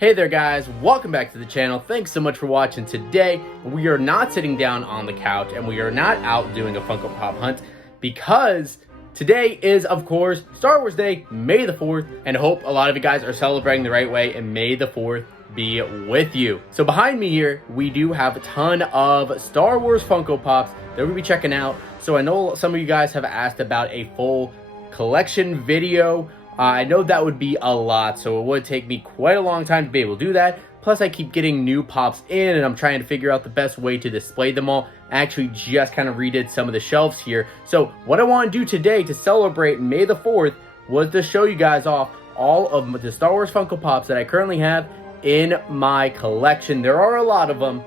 Hey there guys, welcome back to the channel. Thanks so much for watching. Today, we are not sitting down on the couch and we are not out doing a Funko Pop hunt because today is, of course, Star Wars Day, May the 4th, and I hope a lot of you guys are celebrating the right way and May the 4th be with you. So behind me here, we do have a ton of Star Wars Funko Pops that we'll be checking out. So I know some of you guys have asked about a full collection video. I know that would be a lot, so it would take me quite a long time to be able to do that. Plus, I keep getting new pops in, and I'm trying to figure out the best way to display them all. I actually just kind of redid some of the shelves here. So what I want to do today to celebrate May the 4th was to show you guys off all of the Star Wars Funko Pops that I currently have in my collection. There are a lot of them,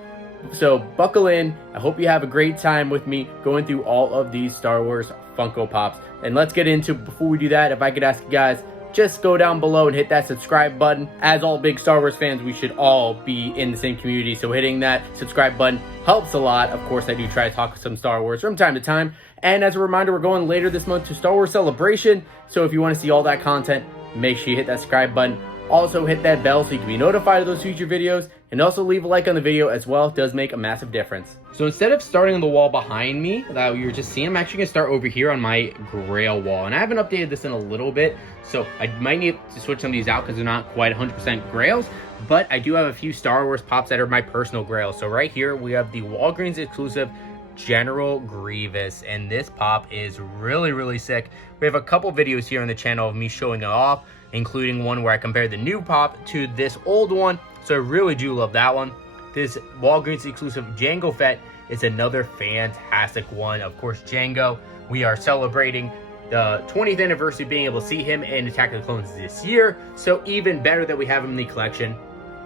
so buckle in. I hope you have a great time with me going through all of these Star Wars Funko Pops. And let's get into it. Before we do that, if I could ask you guys, just go down below and hit that subscribe button. As all big Star Wars fans, we should all be in the same community, so hitting that subscribe button helps a lot. Of course, I do try to talk some Star Wars from time to time. And as a reminder, we're going later this month to Star Wars Celebration, so if you want to see all that content, make sure you hit that subscribe button. Also hit that bell so you can be notified of those future videos, and also leave a like on the video as well. It does make a massive difference. So instead of starting on the wall behind me that you were just seeing, I'm actually going to start over here on my grail wall. And I haven't updated this in a little bit, so I might need to switch some of these out because they're not quite 100% grails. But I do have a few Star Wars pops that are my personal grails. So right here, we have the Walgreens exclusive General Grievous, and this pop is really sick. We have a couple videos here on the channel of me showing it off, including one where I compared the new pop to this old one, so I really do love that one. This Walgreens exclusive Jango Fett is another fantastic one. Of course, Jango, we are celebrating the 20th anniversary of being able to see him in Attack of the Clones this year, so even better that we have him in the collection.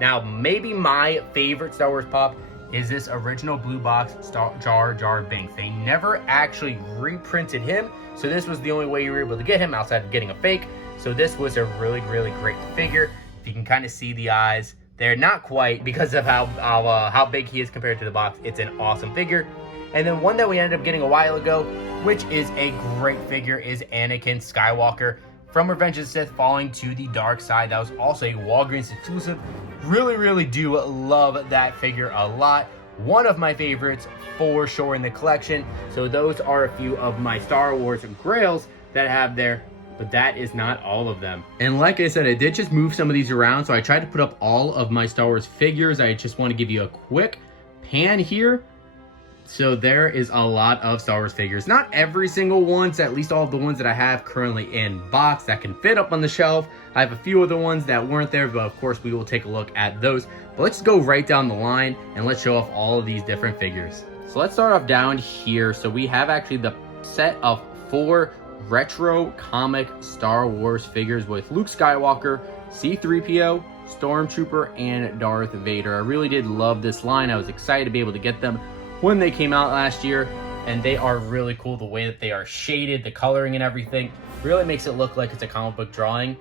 Now, maybe my favorite Star Wars pop is this original blue box Jar Jar Binks. They never actually reprinted him, so this was the only way you were able to get him outside of getting a fake. So this was a really great figure. If you can kind of see the eyes, they're not quite because of how big he is compared to the box. It's an awesome figure. And then one that we ended up getting a while ago, which is a great figure, is Anakin Skywalker from Revenge of the Sith falling to the dark side. That was also a Walgreens exclusive. Really do love that figure a lot. One of my favorites for sure in the collection. So those are a few of my Star Wars grails that I have there, but that is not all of them. And like I said, I did just move some of these around, so I tried to put up all of my Star Wars figures. I just want to give you a quick pan here. So there is a lot of Star Wars figures. Not every single one, so at least all of the ones that I have currently in box that can fit up on the shelf. I have a few other ones that weren't there, but of course we will take a look at those. But let's go right down the line and let's show off all of these different figures. So let's start off down here. So we have actually the set of 4 retro comic Star Wars figures with Luke Skywalker, C-3PO, Stormtrooper, and Darth Vader. I really did love this line. I was excited to be able to get them when they came out last year, and they are really cool. The way that they are shaded, the coloring and everything really makes it look like it's a comic book drawing.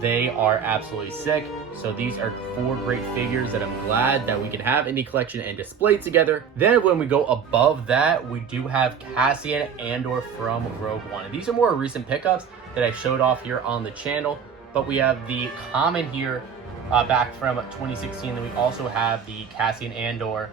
They are absolutely sick. So these are 4 great figures that I'm glad that we can have in the collection and display together. Then when we go above that, we do have Cassian Andor from Rogue One. And these are more recent pickups that I showed off here on the channel, but we have the common here back from 2016. Then we also have the Cassian Andor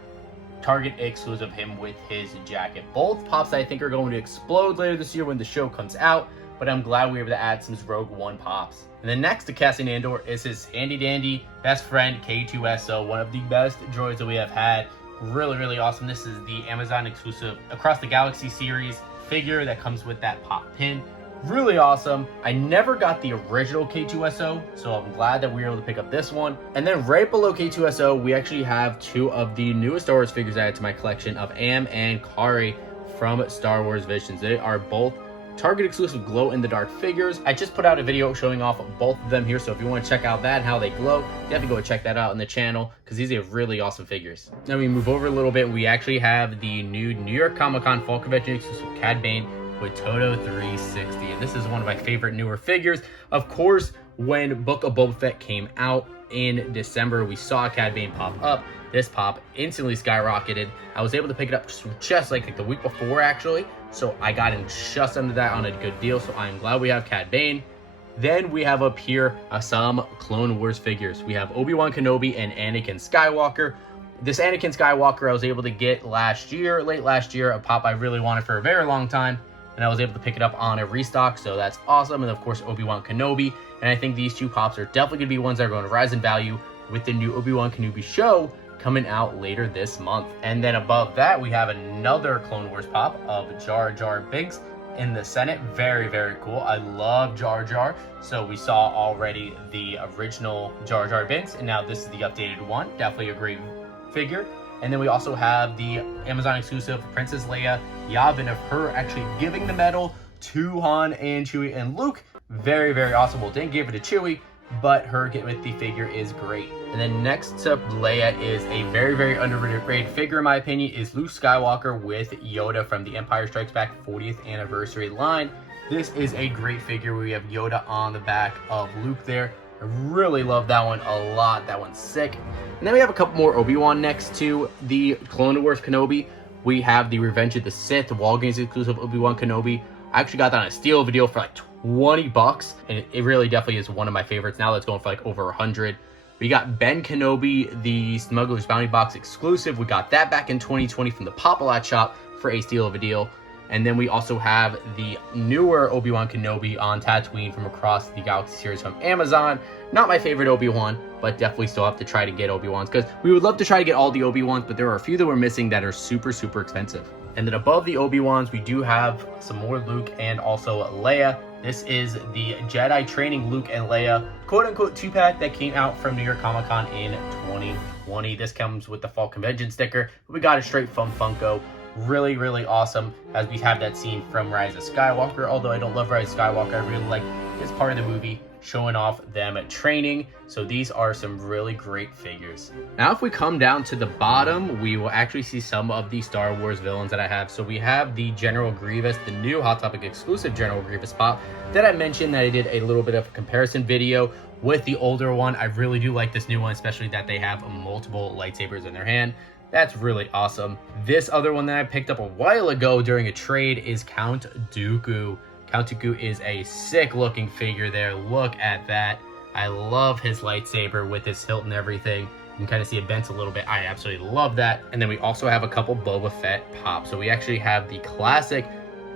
Target exclusive, him with his jacket. Both pops I think are going to explode later this year when the show comes out, but I'm glad we were able to add some Rogue One pops. And then next to Cassian Andor is his handy dandy best friend K2SO, one of the best droids that we have had. Really awesome. This is the Amazon exclusive Across the Galaxy series figure that comes with that pop pin. Really awesome. I never got the original K2SO, so I'm glad that we were able to pick up this one. And then right below K2SO, we actually have 2 of the newest Star Wars figures added to my collection of Am and Kari from Star Wars Visions. They are both Target exclusive glow-in-the-dark figures. I just put out a video showing off both of them here, so if you want to check out that and how they glow, definitely go check that out on the channel because these are really awesome figures. Now we move over a little bit. We actually have the new New York Comic Con Fall Convention exclusive Cad Bane with Toto 360, and this is one of my favorite newer figures. Of course, when Book of Boba Fett came out in December, we saw Cad Bane pop up. This pop instantly skyrocketed. I was able to pick it up just like the week before actually, so I got in just under that on a good deal, so I'm glad we have Cad Bane. Then we have up here some Clone Wars figures. We have Obi-Wan Kenobi and Anakin Skywalker. This Anakin Skywalker I was able to get last year, late last year, a pop I really wanted for a very long time, and I was able to pick it up on a restock, so that's awesome. And of course, Obi-Wan Kenobi, and I think these two pops are definitely going to be ones that are going to rise in value with the new Obi-Wan Kenobi show coming out later this month. And then above that, we have another Clone Wars pop of Jar Jar Binks in the Senate. Very, very cool. I love Jar Jar. So we saw already the original Jar Jar Binks, and now this is the updated one. Definitely a great figure. And then we also have the Amazon exclusive Princess Leia Yavin of her actually giving the medal to Han and Chewie and Luke. Very, very awesome. Well, didn't give it to Chewie, but her get with the figure is great. And then next to Leia is a very, very underrated figure in my opinion, is Luke Skywalker with Yoda from the Empire Strikes Back 40th anniversary line. This is a great figure. We have Yoda on the back of Luke there. I really love that one a lot. That one's sick. And then we have a couple more Obi-Wan next to the Clone Wars Kenobi. We have the Revenge of the Sith Walgreens exclusive Obi-Wan Kenobi. I actually got that on a steal video for like 20 bucks, and it really definitely is one of my favorites. Now that's going for like over 100. We got Ben Kenobi, the Smuggler's Bounty Box exclusive. We got that back in 2020 from the Pop-A-Lot shop for a steal of a deal. And then we also have the newer Obi-Wan Kenobi on Tatooine from Across the Galaxy series from Amazon. Not my favorite Obi-Wan, but definitely still have to try to get Obi-Wans, because we would love to try to get all the Obi-Wans, but there are a few that we're missing that are super, super expensive. And then above the Obi-Wans, we do have some more Luke and also Leia. This is the Jedi Training Luke and Leia quote-unquote 2-pack that came out from New York Comic Con in 2020. This comes with the fall convention sticker. We got it straight from Funko. Really, really awesome, as we have that scene from Rise of Skywalker. Although I don't love Rise of Skywalker, I really like this part of the movie showing off them training. So these are some really great figures. Now if we come down to the bottom, we will actually see some of the Star Wars villains that I have. So we have the General Grievous, the new Hot Topic exclusive General Grievous pop that I mentioned that I did a little bit of a comparison video with the older one. I really do like this new one, especially that they have multiple lightsabers in their hand. That's really awesome. This other one that I picked up a while ago during a trade is Count Dooku. Count Dooku is a sick looking figure there. Look at that. I love his lightsaber with his hilt and everything. You can kind of see it bent a little bit. I absolutely love that. And then we also have a couple Boba Fett pops. So we actually have the classic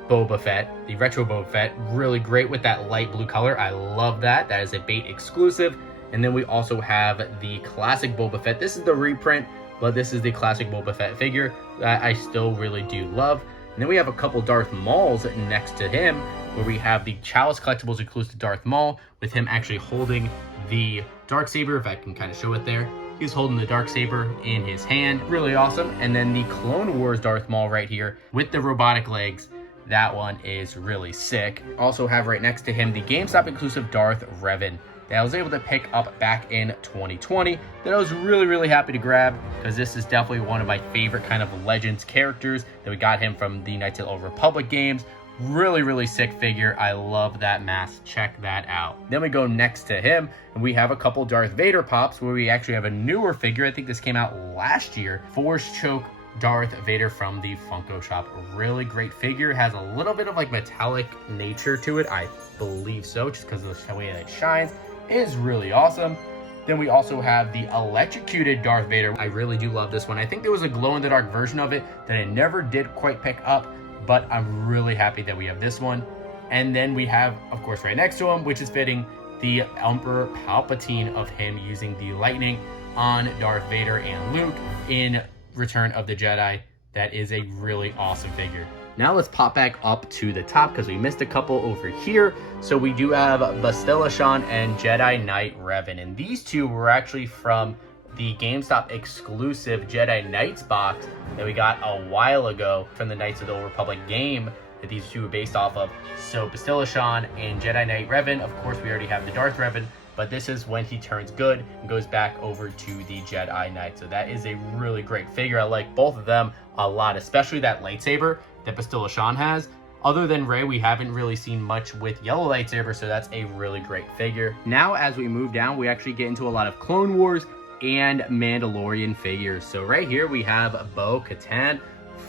Boba Fett, the retro Boba Fett. Really great with that light blue color. I love that. That is a bait exclusive. And then we also have the classic Boba Fett. This is the reprint, but this is the classic Boba Fett figure that I still really do love. And then we have a couple Darth Mauls next to him, where we have the Chalice Collectibles exclusive Darth Maul, with him actually holding the Darksaber, if I can kind of show it there. He's holding the Darksaber in his hand. Really awesome. And then the Clone Wars Darth Maul right here with the robotic legs. That one is really sick. Also have right next to him the GameStop exclusive Darth Revan that I was able to pick up back in 2020 that I was really, really happy to grab, because this is definitely one of my favorite kind of Legends characters that we got him from the Knights of the Old Republic games. Really, really sick figure. I love that mask. Check that out. Then we go next to him, and we have a couple Darth Vader pops, where we actually have a newer figure. I think this came out last year. Force Choke Darth Vader from the Funko shop. Really great figure. Has a little bit of like metallic nature to it. I believe so, just because of the way that it shines. It is really awesome. Then we also have the electrocuted Darth Vader. I really do love this one. I think there was a glow-in-the-dark version of it that I never did quite pick up, but I'm really happy that we have this one. And then we have, of course, right next to him, which is fitting, the Emperor Palpatine of him using the lightning on Darth Vader and Luke in Return of the Jedi. That is a really awesome figure. Now let's pop back up to the top, because we missed a couple over here. So we do have Bastila Shan and Jedi Knight Revan, and these two were actually from the GameStop exclusive Jedi Knights box that we got a while ago from the Knights of the Old Republic game that these two were based off of. So Bastila Shan and Jedi Knight Revan, of course we already have the Darth Revan, but this is when he turns good and goes back over to the Jedi Knight. So that is a really great figure. I like both of them a lot, especially that lightsaber that Bastila Shan has. Other than Rey, we haven't really seen much with yellow lightsaber, so that's a really great figure. Now, as we move down, we actually get into a lot of Clone Wars and Mandalorian figures. So right here, we have Bo-Katan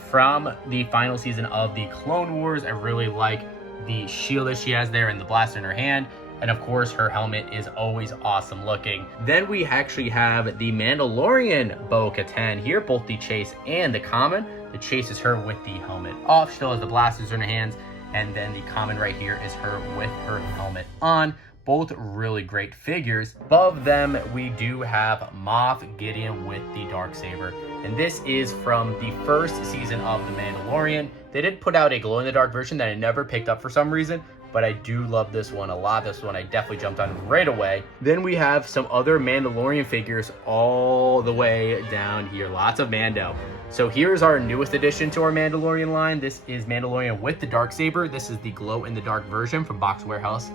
from the final season of the Clone Wars. I really like the shield that she has there and the blaster in her hand. And of course, her helmet is always awesome looking. Then we actually have the Mandalorian Bo-Katan here, both the chase and the common. The chase is her with the helmet off. She still has the blasters in her hands. And then the common right here is her with her helmet on. Both really great figures. Above them, we do have Moff Gideon with the Darksaber. And this is from the first season of The Mandalorian. They did put out a glow-in-the-dark version that I never picked up for some reason, but I do love this one a lot. This one I definitely jumped on right away. Then we have some other Mandalorian figures all the way down here. Lots of Mando. So here's our newest addition to our Mandalorian line. This is Mandalorian with the Darksaber. This is the glow-in-the-dark version from Box Warehouse.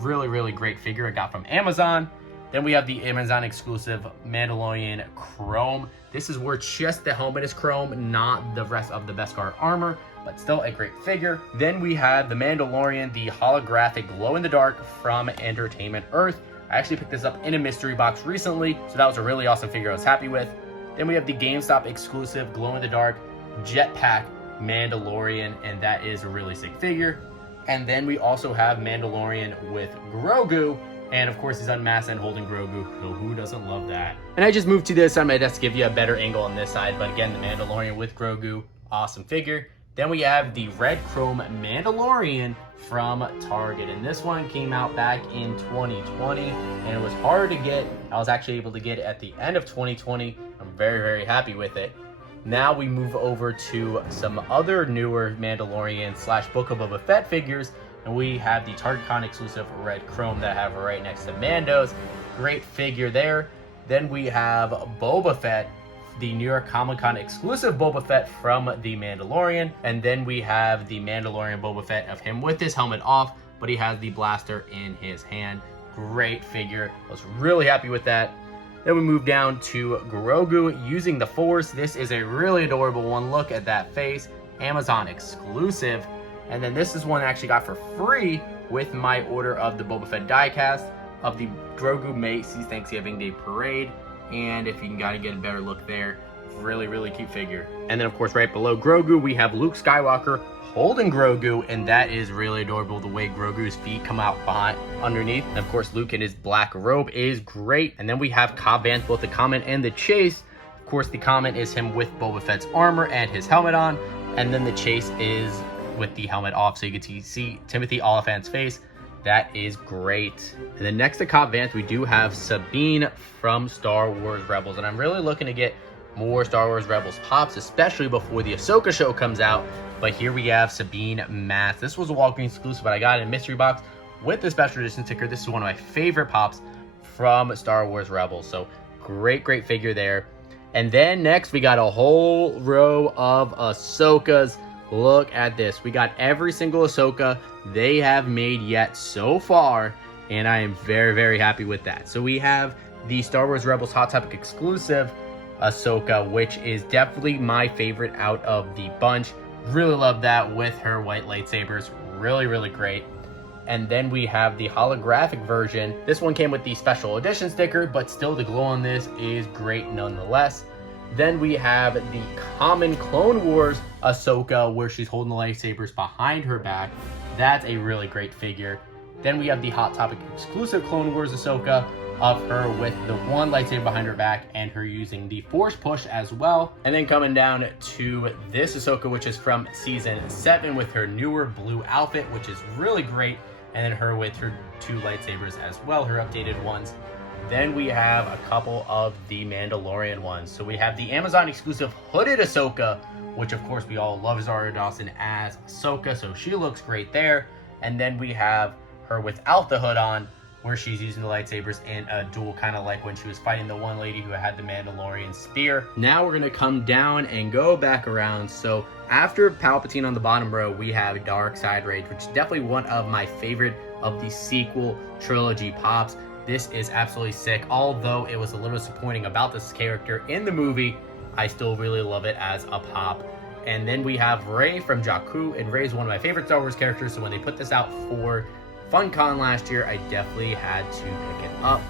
Really, really great figure I got from Amazon. Then we have the Amazon exclusive Mandalorian Chrome. This is where just the helmet is chrome, not the rest of the Beskar armor, but still a great figure. Then we have the Mandalorian, the holographic glow-in-the-dark from Entertainment Earth. I actually picked this up in a mystery box recently, so that was a really awesome figure I was happy with. Then we have the GameStop exclusive glow-in-the-dark Jetpack Mandalorian, and that is a really sick figure. And then we also have Mandalorian with Grogu, and of course he's unmasked and holding Grogu, so who doesn't love that? And I just moved to this on my desk to give you a better angle on this side, but again, the Mandalorian with Grogu, awesome figure. Then we have the red chrome Mandalorian from Target, and this one came out back in 2020, and it was hard to get. I was actually able to get it at the end of 2020. I'm very, very happy with it. Now we move over to some other newer Mandalorian / Book of Boba Fett figures, and we have the TargetCon exclusive red chrome that I have right next to Mando's. Great figure there. Then we have Boba Fett, the New York Comic Con exclusive Boba Fett from The Mandalorian. And then we have the Mandalorian Boba Fett of him with his helmet off, but he has the blaster in his hand. Great figure. I was really happy with that. Then we move down to Grogu using the Force. This is a really adorable one. Look at that face. Amazon exclusive. And then this is one I actually got for free with my order of the Boba Fett diecast of the Grogu Macy's Thanksgiving Day Parade. And if you can gotta get a better look there, really, really cute figure. And then of course right below Grogu, we have Luke Skywalker holding Grogu, and that is really adorable, the way Grogu's feet come out behind, underneath. And of course Luke in his black robe is great. And then we have Cobb Vanth, both the comment and the chase. Of course the comment is him with Boba Fett's armor and his helmet on, and then the chase is with the helmet off, so you get to see Timothy Oliphant's face. That is great. And then next to Cobb Vanth, we do have Sabine from Star Wars Rebels, and I'm really looking to get more Star Wars Rebels pops, especially before the Ahsoka show comes out. But here we have Sabine Mask. This was a Walgreens exclusive, but I got it in a mystery box with the special edition sticker. This is one of my favorite pops from Star Wars Rebels. So great, great figure there. And then next we got a whole row of Ahsokas. Look at this. We got every single Ahsoka they have made yet so far, and I am very, very happy with that. So we have the Star Wars Rebels Hot Topic exclusive Ahsoka, which is definitely my favorite out of the bunch. Really love that with her white lightsabers. Really, really great. And then we have the holographic version. This one came with the special edition sticker, but still the glow on this is great nonetheless. Then we have the common Clone Wars Ahsoka, where she's holding the lightsabers behind her back. That's a really great figure. Then we have the Hot Topic exclusive Clone Wars Ahsoka of her with the one lightsaber behind her back and her using the Force Push as well. And then coming down to this Ahsoka, which is from season 7 with her newer blue outfit, which is really great. And then her with her 2 lightsabers as well, her updated ones. Then we have a couple of the Mandalorian ones. So we have the Amazon exclusive hooded Ahsoka, which of course we all love Zara Dawson as Ahsoka, so she looks great there. And then we have her without the hood on, where she's using the lightsabers in a duel, kind of like when she was fighting the one lady who had the Mandalorian spear. Now we're gonna come down and go back around. So after Palpatine on the bottom row, we have Dark Side Rage, which is definitely one of my favorite of the sequel trilogy pops. This is absolutely sick. Although it was a little disappointing about this character in the movie, I still really love it as a pop. And then we have Rey from Jakku, and Rey's one of my favorite Star Wars characters, so when they put this out for FunCon last year, I definitely had to pick it up.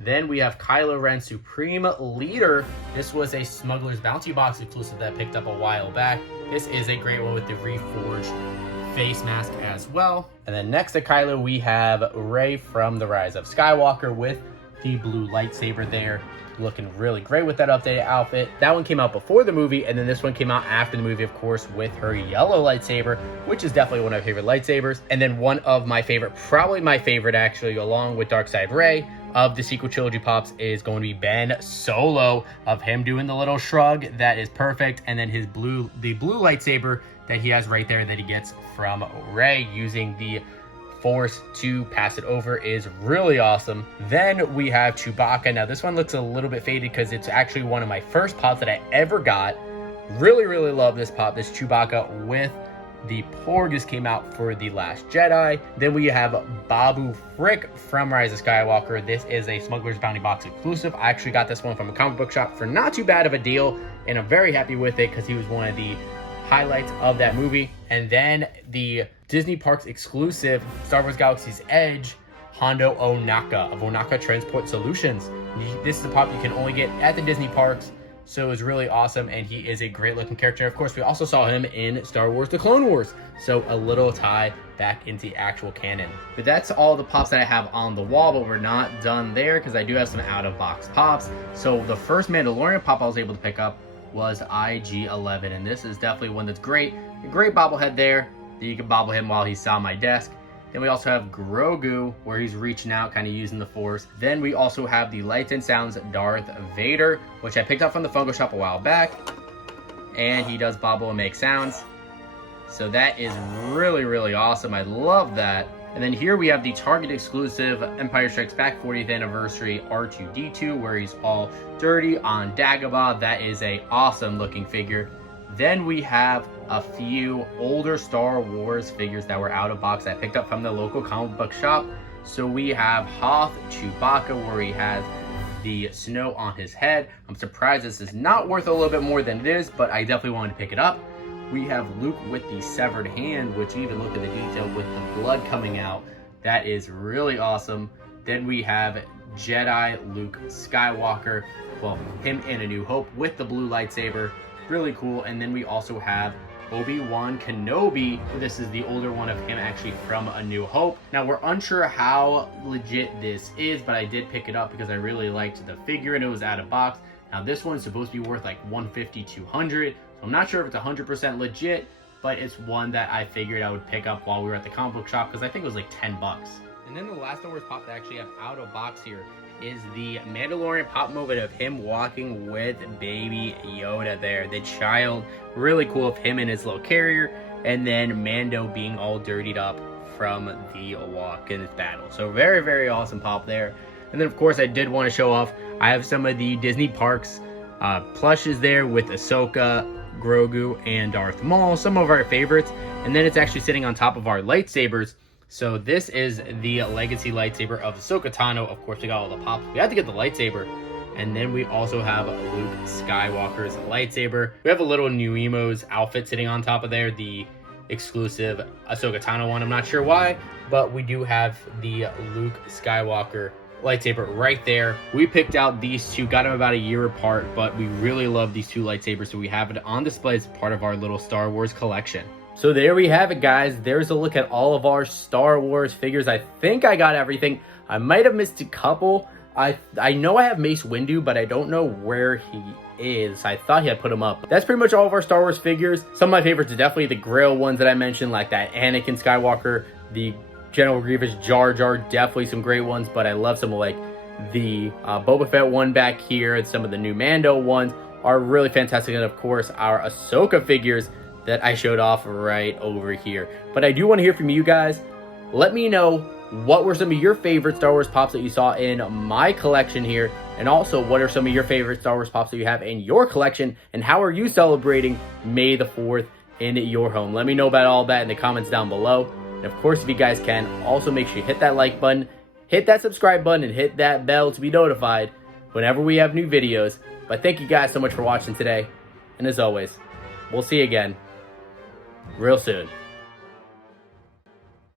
Then we have Kylo Ren Supreme Leader. This was a Smuggler's Bounty Box exclusive that I picked up a while back. This is a great one with the reforged face mask as well. And then next to Kylo, we have Rey from The Rise of Skywalker with the blue lightsaber there. Looking really great with that updated outfit. That one came out before the movie, and then this one came out after the movie, of course, with her yellow lightsaber, which is definitely one of my favorite lightsabers. And then one of my favorite, probably my favorite actually, along with Darkseid Rey, of the sequel trilogy pops is going to be Ben Solo, of him doing the little shrug. That is perfect. And then the blue lightsaber that he has right there that he gets from Rey using the Force to pass it over is really awesome. Then we have Chewbacca. Now this one looks a little bit faded because it's actually one of my first pops that I ever got. Really love this pop, this Chewbacca with the Porg. This came out for The Last Jedi. Then we have Babu Frick from Rise of Skywalker. This is a Smuggler's Bounty box exclusive. I actually got this one from a comic book shop for not too bad of a deal, and I'm very happy with it because he was one of the highlights of that movie. And then the Disney Parks exclusive Star Wars Galaxy's Edge Hondo Onaka of Onaka Transport Solutions. This is a pop you can only get at the Disney Parks, so it's really awesome, and he is a great looking character. Of course, we also saw him in Star Wars The Clone Wars, so a little tie back into actual canon. But that's all the pops that I have on the wall, but we're not done there because I do have some out of box pops. So the first Mandalorian pop I was able to pick up was IG-11, and this is definitely one that's great. A great bobblehead there that you can bobble him while he's on my desk. Then we also have Grogu, where he's reaching out, kind of using the Force. Then we also have the Lights and Sounds Darth Vader, which I picked up from the Funko shop a while back, and he does bobble and make sounds. So that is really awesome. I love that. And then here we have the Target exclusive Empire Strikes Back 40th anniversary R2-D2, where he's all dirty on Dagobah. That is a awesome looking figure. Then we have a few older Star Wars figures that were out of box that I picked up from the local comic book shop. So we have Hoth Chewbacca, where he has the snow on his head. I'm surprised this is not worth a little bit more than it is, but I definitely wanted to pick it up. We have Luke with the severed hand, which even look at the detail with the blood coming out. That is really awesome. Then we have Jedi Luke Skywalker, well, him in A New Hope with the blue lightsaber. Really cool. And then we also have Obi-Wan Kenobi. This is the older one of him actually from A New Hope. Now we're unsure how legit this is, but I did pick it up because I really liked the figure and it was out of box. Now this one's supposed to be worth like $150, $200. I'm not sure if it's 100% legit, but it's one that I figured I would pick up while we were at the comic book shop because I think it was like 10 bucks. And then the last Star Wars pop that I actually have out of box here is the Mandalorian pop moment of him walking with baby Yoda there, the child. Really cool of him in his little carrier, and then Mando being all dirtied up from the walk in this battle. So very awesome pop there. And then of course I did want to show off, I have some of the Disney Parks plushes there with Ahsoka, Grogu, and Darth Maul, some of our favorites. And then it's actually sitting on top of our lightsabers. So this is the Legacy lightsaber of Ahsoka Tano. Of course, we got all the pops. We had to get the lightsaber. And then we also have Luke Skywalker's lightsaber. We have a little New Emo's outfit sitting on top of there, the exclusive Ahsoka Tano one. I'm not sure why, but we do have the Luke Skywalker lightsaber right there. We picked out these two, got them about a year apart, but we really love these two lightsabers, so we have it on display as part of our little Star Wars collection. So there we have it, guys. There's a look at all of our Star Wars figures. I think I got everything. I might have missed a couple. I know I have Mace Windu, but I don't know where he is. I thought he had put him up. That's pretty much all of our Star Wars figures. Some of my favorites are definitely the Grail ones that I mentioned, like that Anakin Skywalker, the General Grievous, Jar Jar, definitely some great ones, but I love some of like the Boba Fett one back here, and some of the new Mando ones are really fantastic. And of course, our Ahsoka figures that I showed off right over here. But I do want to hear from you guys. Let me know what were some of your favorite Star Wars pops that you saw in my collection here, and also what are some of your favorite Star Wars pops that you have in your collection, and how are you celebrating May the 4th in your home? Let me know about all that in the comments down below. And of course, if you guys can, also make sure you hit that like button, hit that subscribe button, and hit that bell to be notified whenever we have new videos. But thank you guys so much for watching today, and as always, we'll see you again real soon.